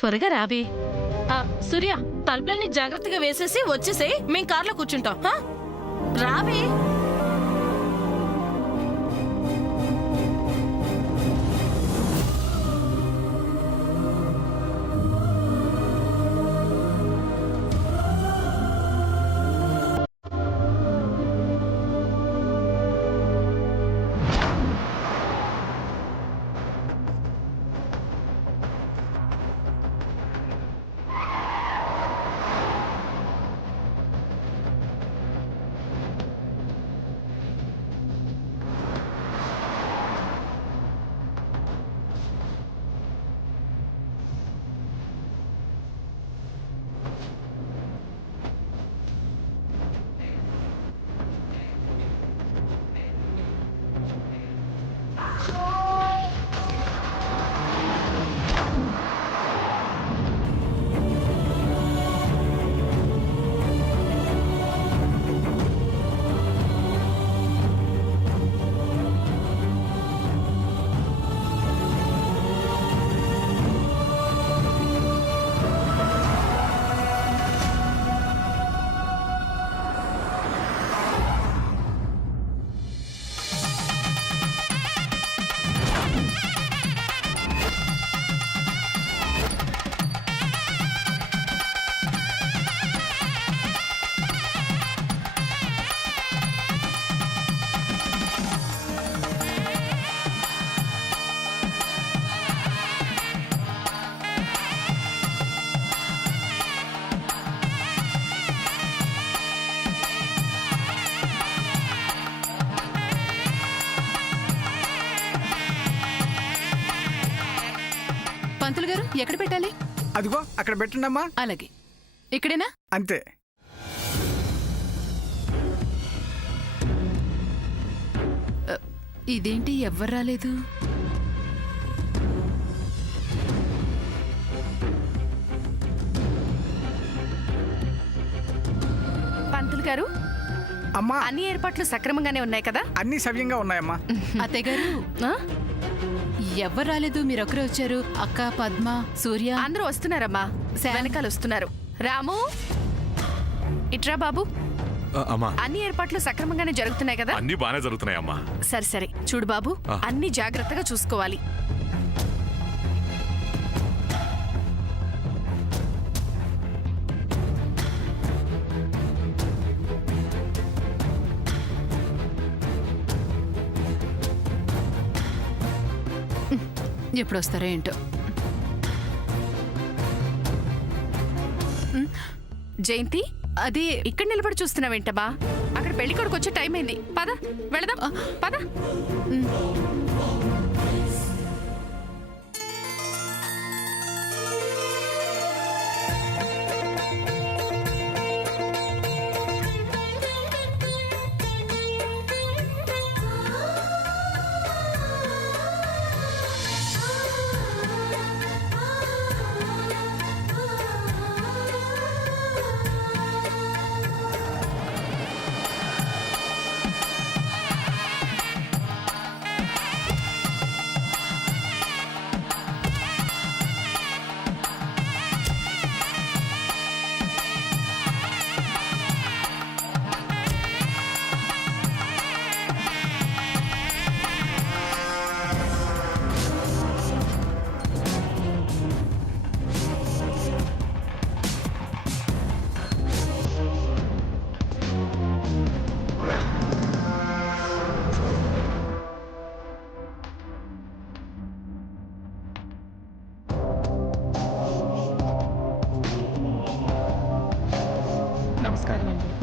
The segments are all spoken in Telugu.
త్వరగా రావే. సూర్య, తలుపులన్నీ జాగ్రత్తగా వేసేసి వచ్చేసే, మేం కార్లో కూర్చుంటాం. రావే. పంతులు గారు ఎక్కడ పెట్టాలి? అదిగో అక్కడ పెట్టండమ్మా. అలాగే. ఇక్కడేనా? అంతే. ఇదేంటి ఎవ్వరు రాలేదు? పంతులు గారు, అమ్మా, అన్ని ఏర్పాట్లు సక్రమంగానే ఉన్నాయి కదా? అన్ని సవ్యంగా ఉన్నాయమ్మా. అత్తయ్య గారు ఎవ్వరు రాలేదు, మీరొక్కరే వచ్చారు. అక్క, పద్మ, సూర్య అందరూ వస్తున్నారమ్మా, వెనకాల వస్తున్నారు. రాము, ఇట్రా బాబు. అమ్మా, అన్ని ఏర్పాట్లు సక్రమంగానే జరుగుతున్నాయి కదా? అన్ని బానే జరుగుతున్నాయి అమ్మా. సరే సరే, చూడు బాబు, అన్ని జాగ్రత్తగా చూసుకోవాలి. ఎప్పుడు వస్తారో ఏంటో. జయంతి, అది ఇక్కడ నిలబడి చూస్తున్నావేంటమ్మా? అక్కడ పెళ్లి కొడుకు వచ్చే టైం అయింది. పద వెళదాం, పద.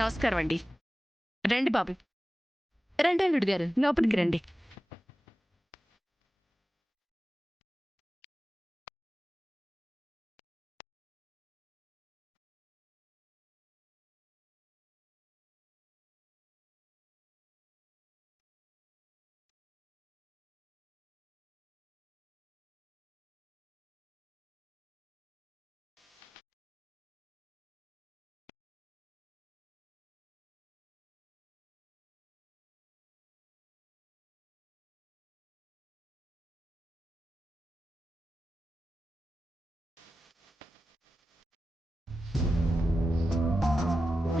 నమస్కారం అండి. రండి బాబు. రండి అల్లుడు గారు, లోపలికి రండి.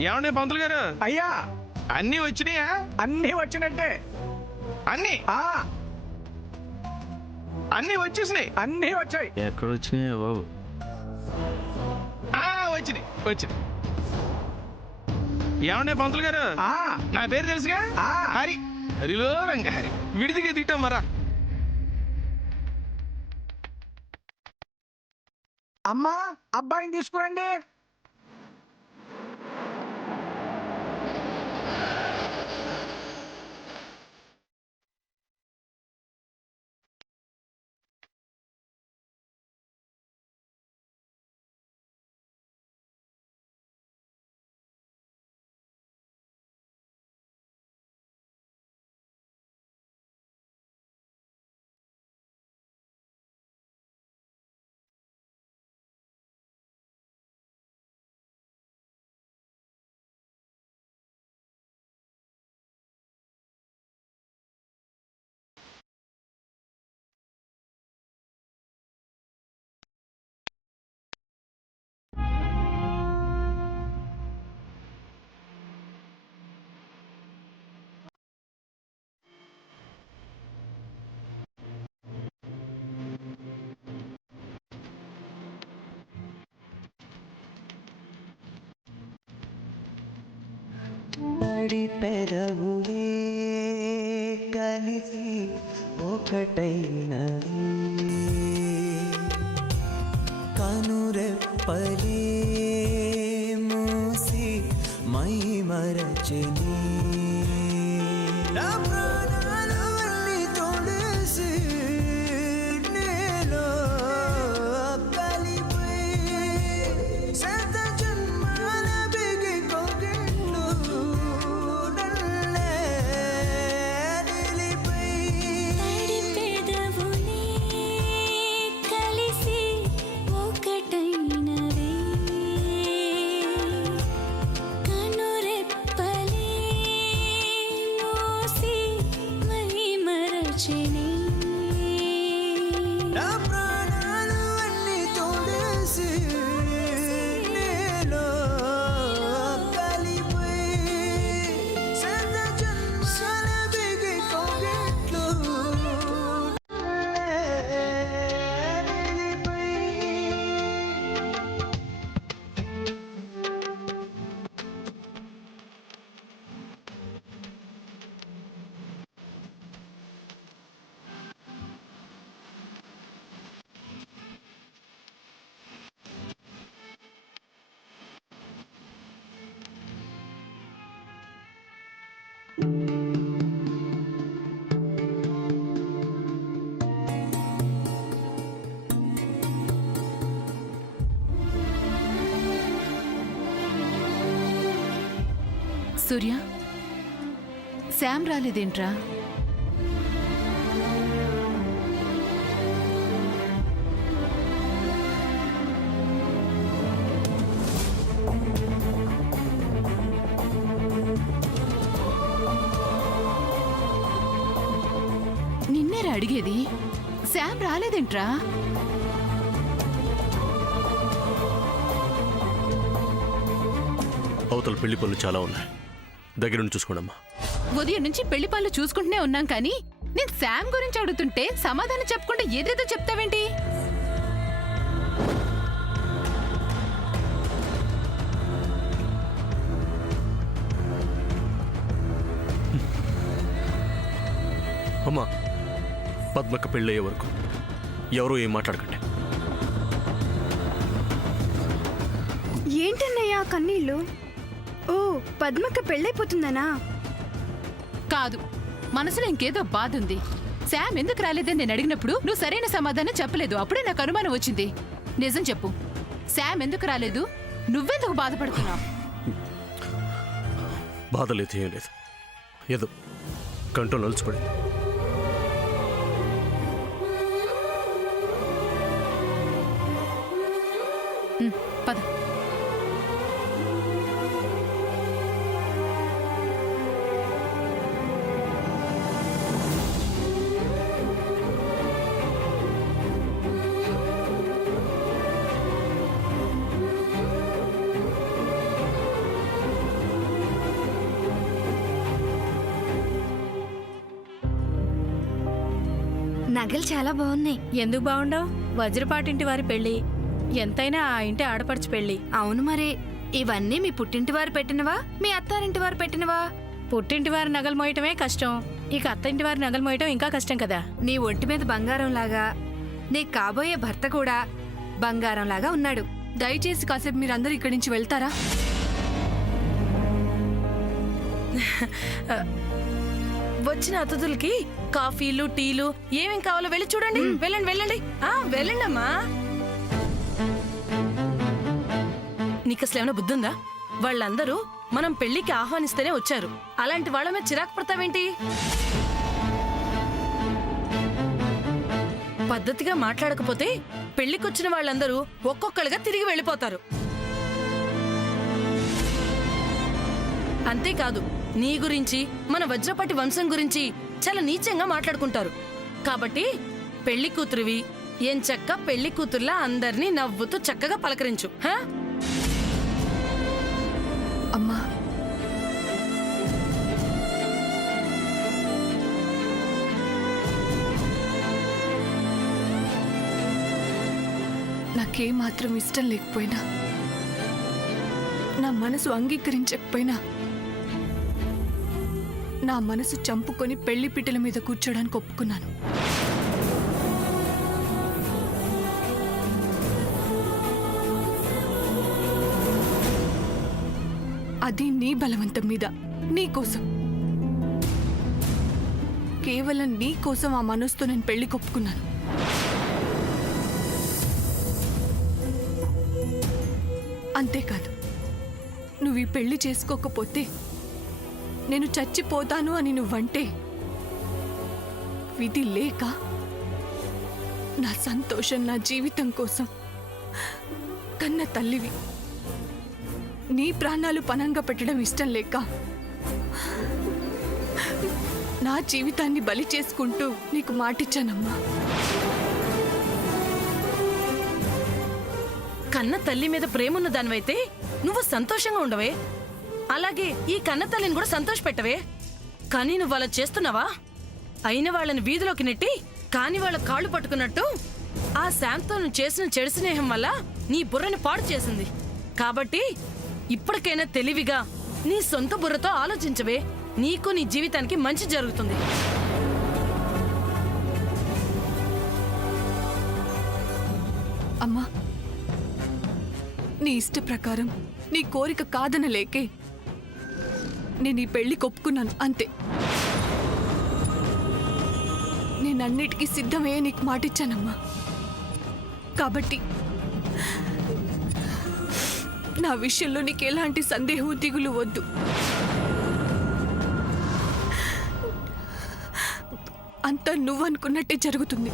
ఏమండి పంతులు గారు అయ్యా అన్నీ వచ్చినాయా? అన్నీ వచ్చినట్టే. అన్నీ ఆ అన్నీ వచ్చేసినాయి. అన్నీ వచ్చాయి. ఎక్కడ వచ్చినాయో బాబు. వచ్చినాయి వచ్చినాయి. ఏమండి పంతులు గారు ఆ నా పేరు తెలుసుగా? ఆ. హరి. హరిలో రంగ హరి. విడిదిగా తిట్టాం మరా. అమ్మా అబ్బాయిని తీసుకురండి. బడి పెదవులే కలిసి ఒకటైనవి, కనురెప్పలే మూసి మై మరచిని, నా ప్రాణాలు అన్నీ తోడేసి నీలో కలిపి శత జన్మాల బిగి కోగిళ్ళు నన్నే నిలిపి, పెదవులే కలిసి ఒకటైనవే, కనురెప్పలే మూసి మై మరచిని, నా ప్రాణాలు అన్నీ తోడేసి నీలో కలిపి శత జన్మాల బిగి కోగిట్లు నిలిపి. సూర్య, శామ్ రాలేదేంట్రా? నిన్నేరా అడిగేది, శామ్ రాలేదేంట్రా? అవతల పెళ్లి పనులు చాలా ఉన్నాయి, దగ్గరుండి చూసుకోండమ్మా. ఉదయం నుంచి పెళ్లి పనులు చూసుకుంటూనే ఉన్నాం కానీ నేను శామ్ గురించి అడుగుతుంటే సమాధానం చెప్పకుండా ఏదేదో చెప్తావేంటి? అమ్మా, పద్మక్క పెళ్ళయ్యే వరకు ఎవరో ఏం మాట్లాడకండి. ఏంటన్నయ్యా కన్నీళ్ళు? ఓ పద్మక్క పెళ్ళైపోతుందనా? కాదు, మనసులో ఇంకేదో బాధ ఉంది. శామ్ ఎందుకు రాలేదని నేను అడిగినప్పుడు నువ్వు సరైన సమాధానం చెప్పలేదు. అప్పుడే నాకు అనుమానం వచ్చింది. నిజం చెప్పు, శామ్ ఎందుకు రాలేదు? నువ్వెందుకు బాధపడుతున్నావు? బాధ లేదు, ఏం లేదు, ఏదో కంట్రోల్ నలుచుపడింది. పద. నగలు చాలా బాగున్నాయి. ఎందుకు బాగుండవు? వజ్రపాటింటి వారి పెళ్లి ఎంతైనా ఆ ఇంటి ఆడపడుచు పెళ్లి. అవును మరి, ఇవన్నీ మీ పుట్టింటి వారు పెట్టినవా, మీ అత్తారింటి వారు పెట్టినవా? పుట్టింటి వారి నగలు మోయటమే కష్టం, ఇక అత్తింటి వారి నగలు మోయటం ఇంకా కష్టం కదా. నీ ఒంటి మీద బంగారం లాగా నీ కాబోయే భర్త కూడా బంగారం లాగా ఉన్నాడు. దయచేసి కాసేపు మీరందరూ ఇక్కడి నుంచి వెళ్తారా? వచ్చిన అతిథులకి కాఫీలు టీలు ఏమేం కావాలో వెళ్ళి చూడండి. వెళ్ళండి వెళ్ళండి, వెళ్ళండి అమ్మా. నీకు అసలు ఏమైనా బుద్ధి ఉందా? వాళ్ళందరూ మనం పెళ్లికి ఆహ్వానిస్తేనే వచ్చారు, అలాంటి వాళ్ళ మీద చిరాకు పడతావేంటి? పద్ధతిగా మాట్లాడకపోతే పెళ్లికొచ్చిన వాళ్ళందరూ ఒక్కొక్కళ్ళుగా తిరిగి వెళ్ళిపోతారు. అంతేకాదు, నీ గురించి మన వజ్రపాటి వంశం గురించి చాలా నీచంగా మాట్లాడుకుంటారు. కాబట్టి పెళ్లి కూతురువి ఎంచక్క పెళ్లి కూతుర్లా అందరినీ నవ్వుతూ చక్కగా పలకరించు. అమ్మా, నాకేమాత్రం ఇష్టం లేకపోయినా, నా మనసు అంగీకరించకపోయినా, నా మనసు చంపుకొని పెళ్లి పిట్టల మీద కూర్చోడానికి ఒప్పుకున్నాను. అది నీ బలవంతం మీద, నీ కోసం, కేవలం నీ కోసం ఆ మనసుతో నేను పెళ్లికి ఒప్పుకున్నాను. అంతేకాదు, నువ్వు ఈ పెళ్లి చేసుకోకపోతే నేను చచ్చిపోతాను అని నువ్వంటే, విధి లేక నా సంతోషం, నా జీవితం కోసం కన్న తల్లివి నీ ప్రాణాలు పణంగా పెట్టడం ఇష్టం లేక నా జీవితాన్ని బలి చేసుకుంటూ నీకు మాటిచ్చానమ్మా. కన్న తల్లి మీద ప్రేమున్న దానివైతే నువ్వు సంతోషంగా ఉండవే, అలాగే ఈ కన్న తల్లిని కూడా సంతోష పెట్టవే. కానీ నువ్వు అలా చేస్తున్నావా? అయిన వాళ్ళని వీధిలోకి నెట్టి కాని వాళ్ళ కాళ్ళు పట్టుకున్నట్టు ఆ శాంతో నువ్వు చేసిన చెడు స్నేహం వల్ల నీ బుర్రని పాడు చేసింది. కాబట్టి ఇప్పటికైనా తెలివిగా నీ సొంత బుర్రతో ఆలోచించవే, నీకు నీ జీవితానికి మంచి జరుగుతుంది. అమ్మా, నీ ఇష్ట ప్రకారం నీ కోరిక కాదనలేకే నేను ఈ పెళ్లికి ఒప్పుకున్నాను, అంతే. నేనన్నిటికీ సిద్ధమే నీకు మాటిచ్చానమ్మా. కాబట్టి నా విషయంలో నీకు ఎలాంటి సందేహం, దిగులు వద్దు. అంతా నువ్వనుకున్నట్టే జరుగుతుంది.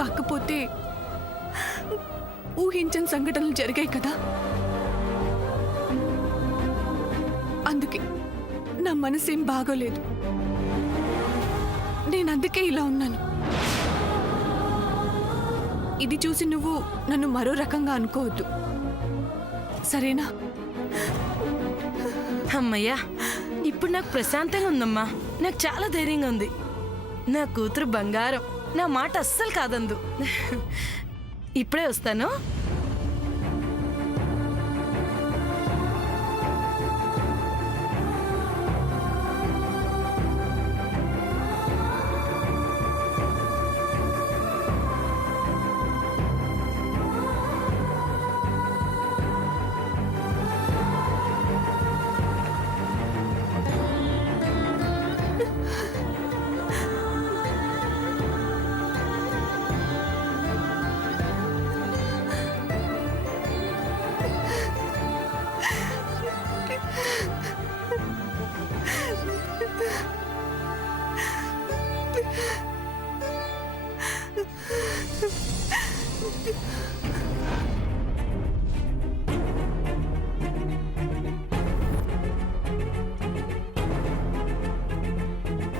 కాకపోతే ఊహించని సంఘటనలు జరిగాయి కదా, అందుకే నా మనసేం బాగోలేదు. నేనందుకే ఇలా ఉన్నాను. ఇది చూసి నువ్వు నన్ను మరో రకంగా అనుకోవద్దు, సరేనా? అమ్మయ్యా, ఇప్పుడు నాకు ప్రశాంతంగా ఉందమ్మా. నాకు చాలా ధైర్యంగా ఉంది. నా కూతురు బంగారం, నా మాట అస్సలు కాదందు. ఇప్పుడే వస్తాను.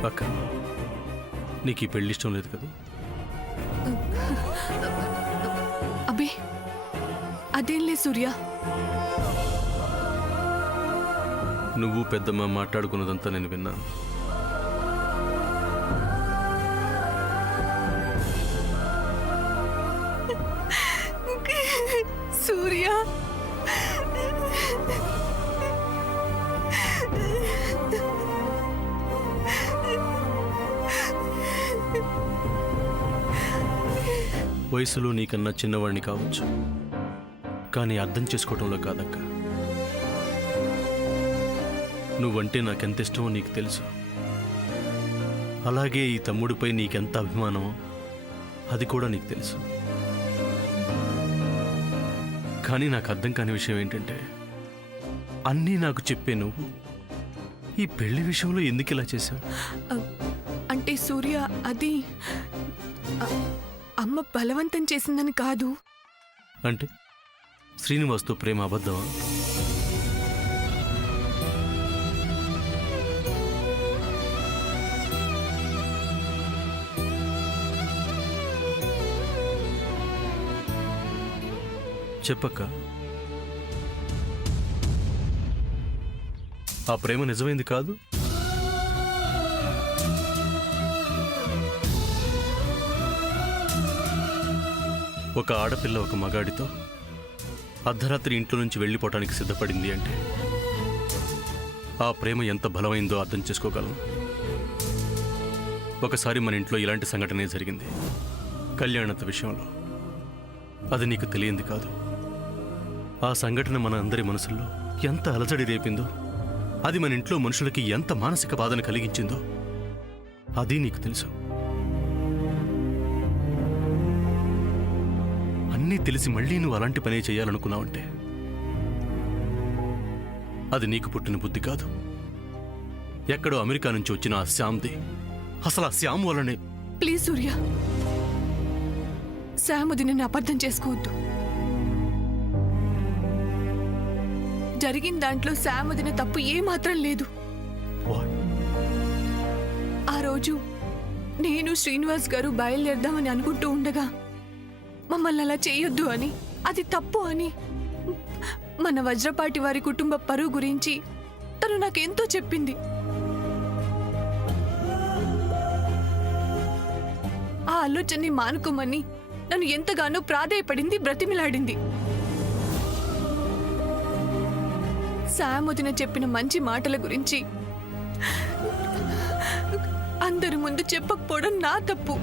అక్క, నీకు ఈ పెళ్లి ఇష్టం లేదు కదా? అబ్బే, అదేం లే సూర్య. నువ్వు పెద్దమ్మ మాట్లాడుకున్నదంతా నేను విన్నాను. సూర్య. వయసులో నీకన్నా చిన్నవాడిని కావచ్చు, కానీ అర్థం చేసుకోవటంలో కాదక్క. నువ్వంటే నాకెంత ఇష్టమో నీకు తెలుసు. అలాగే ఈ తమ్ముడిపై నీకెంత అభిమానమో అది కూడా నీకు తెలుసు. కానీ నాకు అర్థం కాని విషయం ఏంటంటే, అన్నీ నాకు చెప్పే నువ్వు ఈ పెళ్లి విషయంలో ఎందుకు ఇలా చేశావు? అంటే సూర్య, అది అమ్మ బలవంతం చేసిందని కాదు. అంటే శ్రీనివాస్తో ప్రేమ అబద్ధమా? చెప్పక్క, ఆ ప్రేమ నిజమైంది కాదు? ఒక ఆడపిల్ల ఒక మగాడితో అర్ధరాత్రి ఇంట్లో నుంచి వెళ్ళిపోవటానికి సిద్ధపడింది అంటే ఆ ప్రేమ ఎంత బలమైందో అర్థం చేసుకోగలం. ఒకసారి మన ఇంట్లో ఇలాంటి సంఘటనే జరిగింది, కళ్యాణత విషయంలో. అది నీకు తెలియంది కాదు. ఆ సంఘటన మన అందరి మనసుల్లో ఎంత అలజడి రేపిందో, అది మన ఇంట్లో మనుషులకి ఎంత మానసిక బాధను కలిగించిందో అది నీకు తెలుసు. అన్నీ తెలిసి మళ్ళీ నువ్వు అలాంటి పనే చేయాలనుకున్నావంటే అది నీకు పుట్టిన బుద్ధి కాదు, ఎక్కడో అమెరికా నుంచి వచ్చిన ఆ శ్యామ్ది. అసలు ఆ శ్యామ్ వల్లనే. ప్లీజ్ సూర్య, శాముది నిన్ను అబద్ధం చేసుకోవద్దు. జరిగిన దాంట్లో శాముదిన తప్పు ఏమాత్రం లేదు. What? ఆ రోజు నేను శ్రీనివాస్ గారు బయలుదేరదామని అనుకుంటూ ఉండగా మమ్మల్ని అలా చేయొద్దు అని, అది తప్పు అని, మన వజ్రపాటి వారి కుటుంబ పరువు గురించి తను నాకెంతో చెప్పింది. ఆ ఆలోచనని మానుకోమని నన్ను ఎంతగానో ప్రాధేయపడింది, బ్రతిమిలాడింది. శామ్ వదిన చెప్పిన మంచి మాటల గురించి అందరి ముందు చెప్పకపోవడం నా తప్పు.